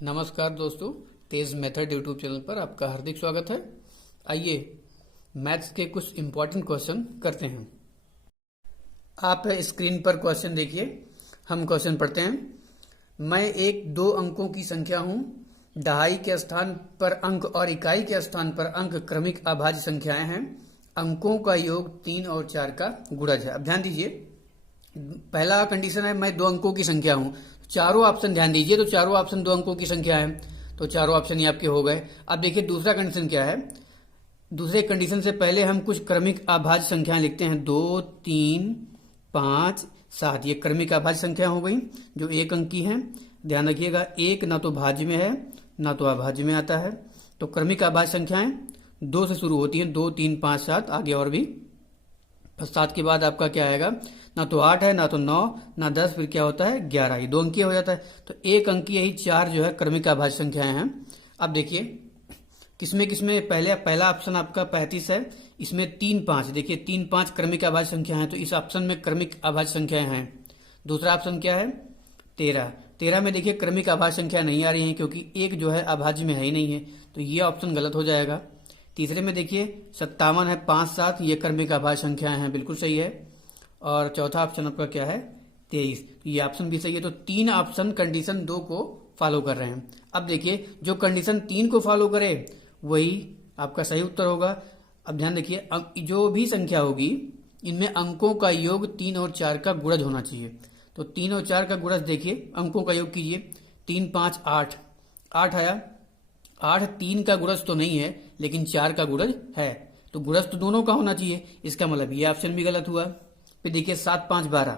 नमस्कार दोस्तों, तेज method YouTube channel पर आपका हार्दिक स्वागत है। आइए मैथ्स के कुछ इंपॉर्टेंट क्वेश्चन करते हैं। आप स्क्रीन पर क्वेश्चन देखिए। हम क्वेश्चन पढ़ते हैं। मैं एक दो अंकों की संख्या हूं। दहाई के स्थान पर अंक और इकाई के स्थान पर अंक क्रमिक अभाज्य संख्याएं हैं। अंकों का योग 3 और 4 का गुणज है। अब ध्यान दीजिए, पहला कंडीशन है मैं दो अंकों की संख्या हूं। चारों ऑप्शन ध्यान दीजिए, तो चारों ऑप्शन दो अंकों की संख्या है, तो चारों ऑप्शन ही आपके हो गए। अब देखिए दूसरा कंडीशन क्या है। दूसरे कंडीशन से पहले हम कुछ क्रमिक अभाज्य संख्याएं लिखते हैं। 2, 3, 5, 7 ये क्रमिक अभाज्य संख्या हो गई जो एक अंक की है। ध्यान रखिएगा, एक ना तो भाज्य में है ना तो अभाज्य में आता है। तो क्रमिक अभाज्य संख्याएं 2 से शुरू होती हैं, 2, 3, 5, 7 आगे और भी। 7 के बाद आपका क्या आएगा, ना तो 8 है ना तो 9 ना 10, फिर क्या होता है 11, ये 2 अंकीय हो जाता है। तो एक अंकीय यही 4 जो है क्रमिक अभाज्य संख्याएं हैं। अब देखिए किसमें किसमें पहला ऑप्शन आपका 35 है, इसमें 3, 5 देखिए 3, 5 क्रमिक अभाज्य संख्या है, तो इस ऑप्शन में क्रमिक अभाज्य संख्याएं हैं। दूसरा ऑप्शन क्या है 13 में देखिए क्रमिक अभाज्य संख्या नहीं आ रही है क्योंकि एक जो है अभाज्य में है ही नहीं है, तो ये ऑप्शन गलत हो जाएगा। तीसरे में देखिए 57 है, 5, 7 ये क्रमिक अभाज्य संख्याएं हैं, बिल्कुल सही है। और चौथा ऑप्शन आपका क्या है 23, तो ये ऑप्शन भी सही है। तो 3 ऑप्शन कंडीशन 2 को फॉलो कर रहे हैं। अब देखिए जो कंडीशन 3 को फॉलो करे वही आपका सही उत्तर होगा। अब ध्यान देखिए, जो भी संख्या होगी इनमें अंकों का योग 3 और 4 का गुणज होना चाहिए। तो 3 और 4 का गुणज देखिए, अंकों का योग कीजिए। 3, 5, 8 आया। 8 3 का गुणज तो नहीं है लेकिन 4 का गुणज है, तो गुणज तो दोनों का होना चाहिए। इसका मतलब ये ऑप्शन भी गलत हुआ। फिर देखिए 7, 5, 12।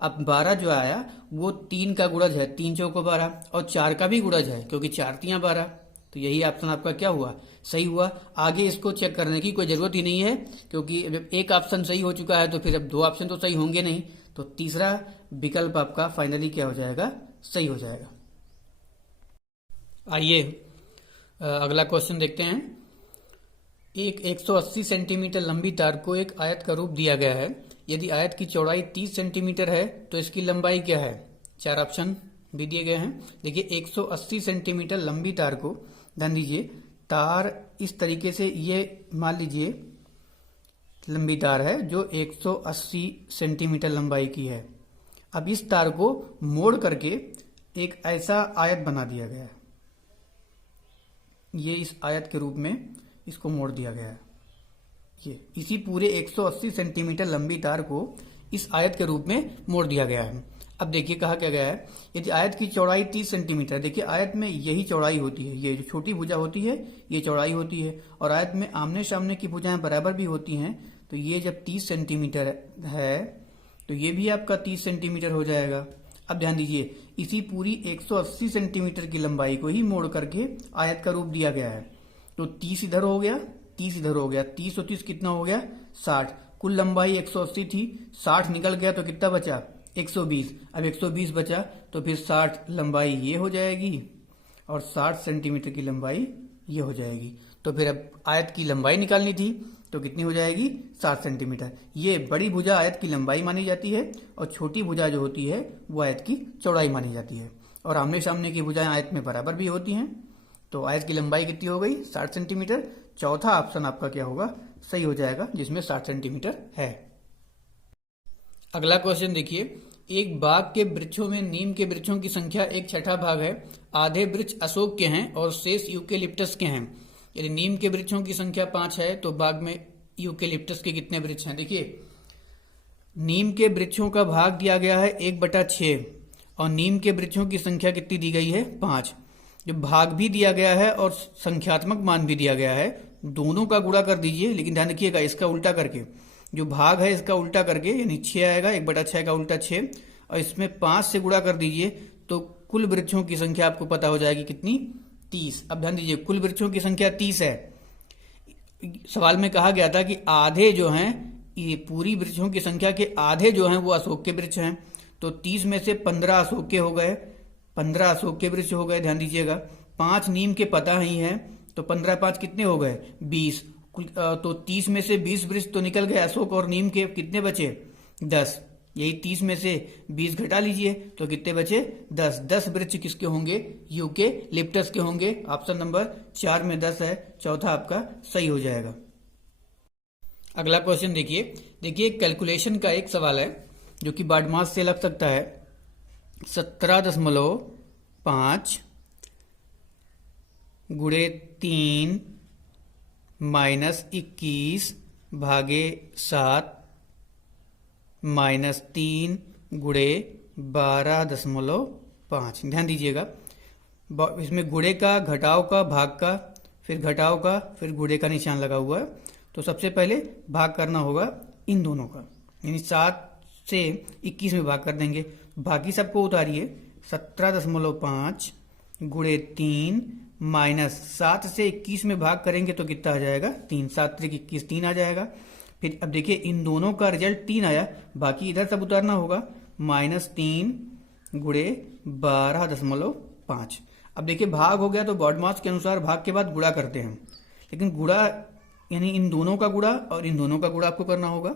अब 12 जो आया वो 3 का गुणज है, 3 चौको 12, और 4 का भी गुणज है क्योंकि 4 तियां 12, तो यही ऑप्शन आपका क्या हुआ, सही हुआ। आगे इसको चेक करने की कोई जरूरत ही नहीं है क्योंकि एक ऑप्शन सही हो चुका है तो फिर अब 2 ऑप्शन तो सही होंगे नहीं, तो तीसरा विकल्प आपका फाइनली क्या हो जाएगा, सही हो जाएगा। आइए अगला क्वेश्चन देखते हैं। एक 180 सेंटीमीटर लंबी तार को एक आयत का रूप दिया गया है। यदि आयत की चौड़ाई 30 सेंटीमीटर है तो इसकी लंबाई क्या है। 4 ऑप्शन भी दिए गए हैं। देखिए 180 सेंटीमीटर लंबी तार को, ध्यान दीजिए, तार इस तरीके से, ये मान लीजिए लंबी तार है जो 180 सेंटीमीटर लंबाई की है। अब इस तार को मोड़ करके एक ऐसा आयत बना दिया गया है, ये इस आयत के रूप में इसको मोड़ दिया गया है। ये इसी पूरे 180 सेंटीमीटर लंबी तार को इस आयत के रूप में मोड़ दिया गया है। अब देखिए कहा क्या गया है, यदि आयत की चौड़ाई 30 सेंटीमीटर, देखिए आयत में यही चौड़ाई होती है, ये जो छोटी भुजा होती है ये चौड़ाई होती है, और आयत में आमने सामने की भुजाएं बराबर भी होती हैं। तो ये जब 30 सेंटीमीटर है तो ये भी आपका 30 सेंटीमीटर हो जाएगा। अब ध्यान दीजिए, इसी पूरी 180 सेंटीमीटर की लंबाई को ही मोड़ करके आयत का रूप दिया गया है। तो 30 इधर हो गया, 30 इधर हो गया, 30 और 30 कितना हो गया 60। कुल लंबाई 180 थी, 60 निकल गया तो कितना बचा 120। अब 120 बचा तो फिर 60 लंबाई ये हो जाएगी और 60 सेंटीमीटर की लंबाई ये हो जाएगी। तो फिर अब आयत की लंबाई निकालनी थी तो कितनी हो जाएगी 60 सेंटीमीटर। ये बड़ी भुजा आयत की लंबाई मानी जाती है और छोटी भुजा जो होती है वो आयत की चौड़ाई मानी जाती है, और आमने सामने की भुजाएं आयत में बराबर भी होती हैं। तो आयत की लंबाई कितनी हो गई 60 सेंटीमीटर। चौथा ऑप्शन आपका क्या होगा, सही हो जाएगा, जिसमें 60 सेंटीमीटर है। अगला क्वेश्चन देखिए, एक बाग के वृक्षों में नीम के वृक्षों की संख्या 1/6 भाग है। आधे वृक्ष अशोक के हैं और शेष यूकेलिप्टस के हैं। यदि नीम के वृक्षों की संख्या 5 है तो बाग में यूकेलिप्टस के कितने वृक्ष हैं। देखिए नीम के वृक्षों का भाग दिया गया है 1/6 और नीम के वृक्षों की संख्या कितनी दी गई है 5। जो भाग भी दिया गया है और संख्यात्मक मान भी दिया गया है, दोनों का गुणा कर दीजिए, लेकिन ध्यान रखिएगा इसका उल्टा करके, जो भाग है इसका उल्टा करके, यानी 6 आएगा, 1/6 का उल्टा 6, और इसमें 5 से गुणा कर दीजिए तो कुल वृक्षों की संख्या आपको पता हो जाएगी कितनी 30। अब ध्यान दीजिए कुल वृक्षों की संख्या 30 है। सवाल में कहा गया था कि आधे जो हैं, ये पूरी वृक्षों की संख्या के आधे जो हैं वो अशोक के वृक्ष हैं, तो 30 में से 15 अशोक के हो गए, 15 अशोक के वृक्ष हो गए। ध्यान दीजिएगा 5 नीम के पता ही हैं, तो 15 5 कितने हो गए 20। तो 30 में से 20 वृक्ष तो निकल गए अशोक और नीम के, कितने बचे 10। यही 30 में से 20 घटा लीजिए तो कितने बचे 10। 10 वृक्ष किसके होंगे, यूकेलिप्टस के होंगे। ऑप्शन नंबर 4 में 10 है, चौथा आपका सही हो जाएगा। अगला क्वेश्चन देखिए कैलकुलेशन का एक सवाल है जो कि बाडमास से लग सकता है। 17.5 गुणे 3 माइनस 21 भागे 7 माइनस 3 गुणे 12.5। ध्यान दीजिएगा, इसमें गुणे का, घटाव का, भाग का, फिर घटाव का, फिर गुणे का निशान लगा हुआ है। तो सबसे पहले भाग करना होगा इन दोनों का, यानी 7 से 21 में भाग कर देंगे। बाकी सबको उतारिए। 17.5 गुणे 3 माइनस 7 से 21 में भाग करेंगे तो कितना आ जाएगा 3। 7 से 21 3 आ जाएगा। फिर अब देखिए इन दोनों का रिजल्ट 3 आया, बाकी इधर सब उतारना होगा। -3 गुणे 12.5। अब देखिए भाग हो गया तो बॉडमास के अनुसार भाग के बाद गुणा करते हैं, लेकिन गुणा यानी इन दोनों का गुणा और इन दोनों का गुणा आपको करना होगा।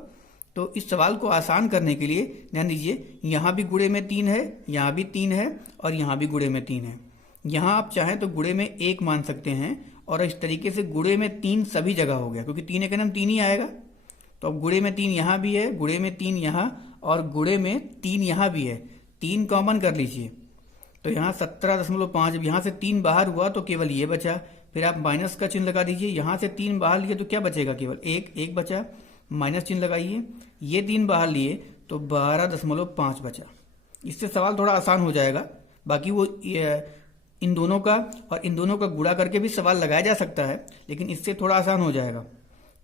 तो इस सवाल को आसान करने के लिए ध्यान दीजिए, यहाँ भी गुणे में 3 है, यहाँ भी 3 है और यहाँ भी गुणे में 3 है। यहाँ आप चाहें तो गुणे में 1 मान सकते हैं और इस तरीके से गुणे में 3 सभी जगह हो गया, क्योंकि 3 का नाम 3 ही आएगा। तो अब गुणे में 3 यहाँ भी है, गुणे में 3 यहाँ और गुणे में 3 यहाँ भी है। 3 कॉमन कर लीजिए तो यहाँ 17.5, यहाँ से 3 बाहर हुआ तो केवल ये बचा। फिर आप माइनस का चिन्ह लगा दीजिए, यहाँ से 3 बाहर लिए तो क्या बचेगा, केवल एक बचा। माइनस चिन्ह लगाइए, ये 3 बाहर लिए तो 12.5 बचा। इससे सवाल थोड़ा आसान हो जाएगा। बाकी वो इन दोनों का और इन दोनों का गुणा करके भी सवाल लगाया जा सकता है, लेकिन इससे थोड़ा आसान हो जाएगा।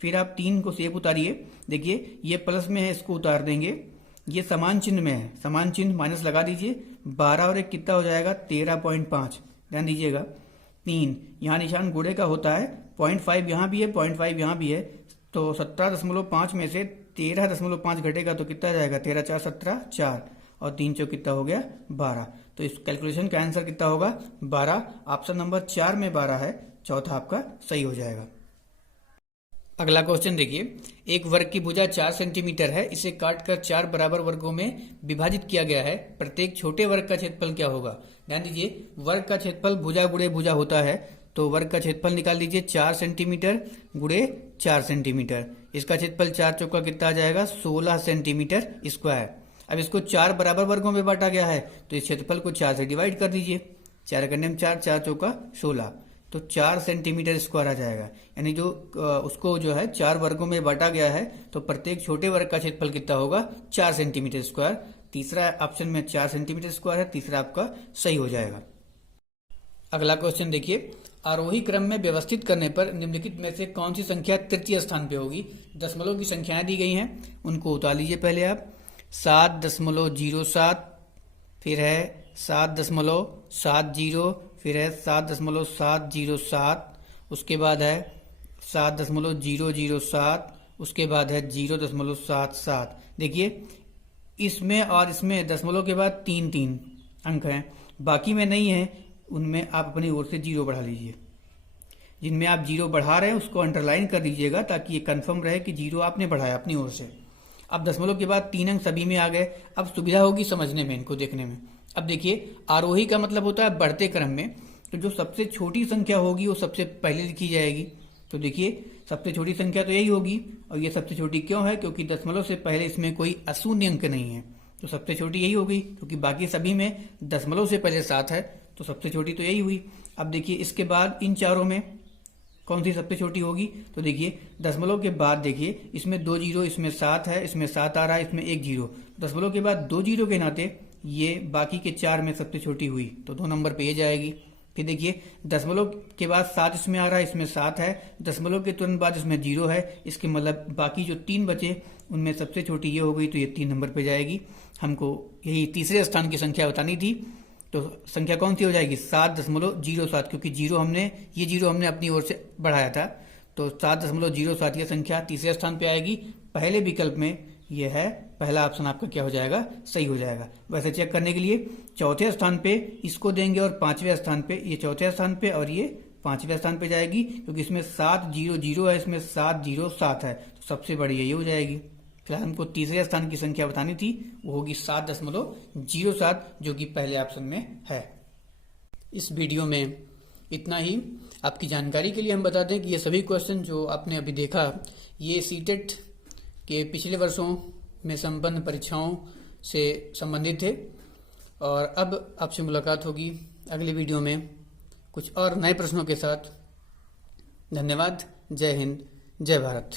फिर आप 3 को सेप उतारिए। देखिए ये प्लस में है, इसको उतार देंगे। ये समान चिन्ह में है, समान चिन्ह माइनस लगा दीजिए। 12 और 1 कितना हो जाएगा 13.5। ध्यान दीजिएगा 3 यहाँ निशान गुणे का होता है, 0.5 यहाँ भी है, 0.5 यहाँ भी है। तो 17.5 में से 13.5 घटेगा तो कितना जाएगा 13 4 17 4 और 3 चौक कितना हो गया 12। तो इस कैलकुलेशन का आंसर कितना होगा 12। ऑप्शन नंबर 4 में 12 है, चौथा आपका सही हो जाएगा। अगला क्वेश्चन देखिए, एक वर्ग की भुजा 4 सेंटीमीटर है, इसे काटकर 4 बराबर वर्गों में विभाजित किया गया है। प्रत्येक छोटे वर्ग का क्षेत्रफल क्या होगा। ध्यान दीजिए, वर्ग का क्षेत्रफल भुजा गुणे भुजा होता है, तो वर्ग का क्षेत्रफल निकाल लीजिए 4 सेंटीमीटर गुणे 4 सेंटीमीटर। इसका क्षेत्रफल 4 चौका कितना आ जाएगा 16 सेंटीमीटर स्क्वायर। अब इसको 4 बराबर वर्गों में बांटा गया है, तो इस क्षेत्रफल को 4 से डिवाइड कर दीजिए। 4 करने में 4, 4 चौका 16, तो 4 सेंटीमीटर स्क्वायर आ जाएगा। यानी जो उसको जो है 4 वर्गों में बांटा गया है, तो प्रत्येक छोटे वर्ग का क्षेत्रफल कितना होगा 4 सेंटीमीटर स्क्वायर। तीसरा ऑप्शन में 4 सेंटीमीटर स्क्वायर है, तीसरा आपका सही हो जाएगा। अगला क्वेश्चन देखिए, आरोही क्रम में व्यवस्थित करने पर निम्नलिखित में से कौन सी संख्या तृतीय स्थान पे होगी। दशमलव की संख्याएं दी गई हैं, उनको उतार लीजिए पहले आप। 7.07, फिर है 7.70, फिर है 7.707, उसके बाद है 7.007, उसके बाद है 0.77। देखिए इसमें और इसमें दशमलव के बाद 3 अंक हैं, बाकी में नहीं है, उनमें आप अपनी ओर से 0 बढ़ा लीजिए। जिनमें आप 0 बढ़ा रहे हैं उसको अंडरलाइन कर दीजिएगा, ताकि ये कंफर्म रहे कि 0 आपने बढ़ाया अपनी ओर से। अब दशमलव के बाद 3 अंक सभी में आ गए, अब सुविधा होगी समझने में, इनको देखने में। अब देखिए आरोही का मतलब होता है बढ़ते क्रम में, तो जो सबसे छोटी संख्या होगी वो सबसे पहले लिखी जाएगी। तो देखिए सबसे छोटी संख्या तो यही होगी, और ये सबसे छोटी क्यों है, क्योंकि दशमलव से पहले इसमें कोई अशून्य अंक नहीं है, तो सबसे छोटी यही होगी। क्योंकि बाकी सभी में दशमलव से पहले 7 है, तो सबसे छोटी तो यही हुई। अब देखिए इसके बाद इन चारों में कौन सी सबसे छोटी होगी, तो देखिए दशमलव के बाद देखिए इसमें 2 जीरो, इसमें 7 है, इसमें 7 आ रहा है, इसमें 1 जीरो। दशमलव के बाद 2 जीरो के नाते ये बाकी के 4 में सबसे छोटी हुई, तो 2 नंबर पे ये जाएगी। फिर देखिए दशमलव के बाद 7 इसमें आ रहा है, इसमें 7 है, दशमलव के तुरंत बाद इसमें 0 है, इसके मतलब बाकी जो 3 बचे उनमें सबसे छोटी ये हो गई, तो ये 3 नंबर पे जाएगी। हमको यही तीसरे स्थान की संख्या बतानी थी, तो संख्या कौन सी हो जाएगी 7.07, क्योंकि ये जीरो हमने अपनी ओर से बढ़ाया था, तो 7.07 यह संख्या तीसरे स्थान पे आएगी। पहले विकल्प में यह है, पहला ऑप्शन आपका क्या हो जाएगा सही हो जाएगा। वैसे चेक करने के लिए चौथे स्थान पे इसको देंगे और 5वें स्थान पे ये चौथे स्थान पे और ये 5वें स्थान पे जाएगी, क्योंकि इसमें 700 है, इसमें 707 है, तो सबसे बड़ी यही हो जाएगी। फिलहाल हमको तीसरे स्थान की संख्या बतानी थी, वो होगी 7.07, जो कि पहले ऑप्शन में है। इस वीडियो में इतना ही। आपकी जानकारी के लिए हम बता दें कि ये सभी क्वेश्चन जो आपने अभी देखा, ये सीटेट के पिछले वर्षों में संपन्न परीक्षाओं से संबंधित थे। और अब आपसे मुलाकात होगी अगले वीडियो में कुछ और नए प्रश्नों के साथ। धन्यवाद। जय हिंद, जय भारत।